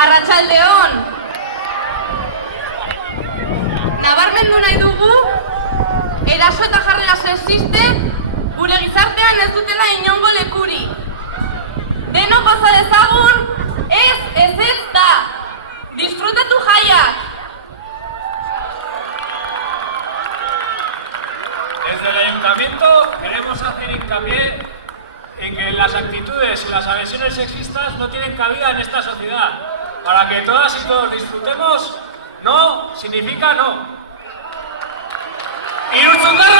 Arratsaldeon! Nabarmendu nahi dugu, eraso eta jarrera sexiste gure gizartean ez dutela inongo lekuri. Denok goza dezagun, ez da! Disfrutatu jaiak! Desde el Ayuntamiento queremos hacer hincapié en que las actitudes y las agresiones sexistas no tienen cabida en esta sociedad. Para que todas y todos disfrutemos, no significa no. ¡Iruzundarra!